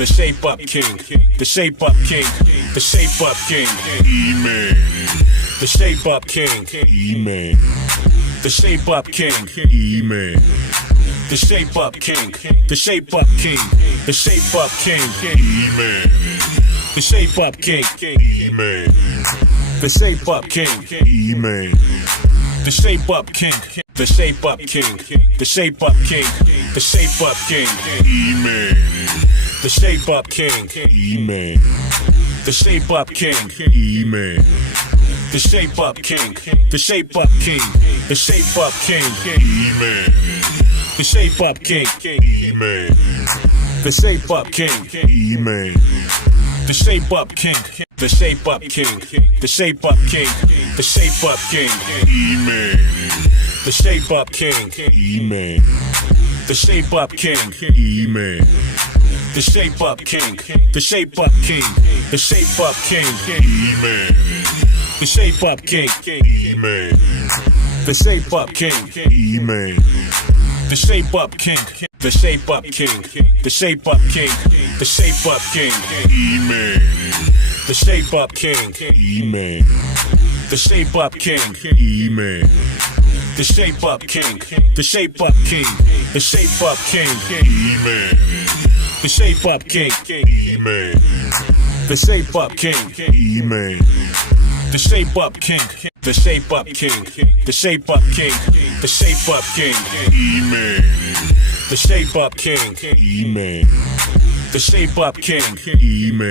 the ShapeUpKing, the ShapeUpKing, the ShapeUpKing, E-Man, the ShapeUpKing, E-Man, the ShapeUpKing, E-Man, the ShapeUpKing, the ShapeUpKing, the ShapeUpKing, E-Man, the ShapeUpKing, E-Man, the ShapeUpKing, E-Man, the ShapeUpKing, the ShapeUpKing, the ShapeUpKing, the ShapeUpKing, E-Man, the ShapeUpKing, E-Man, the ShapeUpKing, E-Man, the ShapeUpKing, the ShapeUpKing, the ShapeUpKing, E-Man, the ShapeUpKing, E-Man, the ShapeUpKing, E-Man, the ShapeUpKing, the ShapeUpKing, the ShapeUpKing, the ShapeUpKing, E-Man, the ShapeUpKing, E-Man, the ShapeUpKing, E-Man, the ShapeUpKing, the ShapeUpKing, the ShapeUpKing, E-Man, the ShapeUpKing, E-Man, the ShapeUpKing, E-Man, the ShapeUpKing, the ShapeUpKing, the ShapeUpKing, the ShapeUpKing, E-Man, the ShapeUpKing, E-Man, the ShapeUpKing, E-Man, the ShapeUpKing, the ShapeUpKing, the ShapeUpKing, E-Man, the ShapeUpKing, E-Man, the ShapeUpKing, E-Man, the ShapeUpKing, the ShapeUpKing, the ShapeUpKing, the ShapeUpKing, E-Man, the ShapeUpKing, E-Man, the ShapeUpKing, E-Man.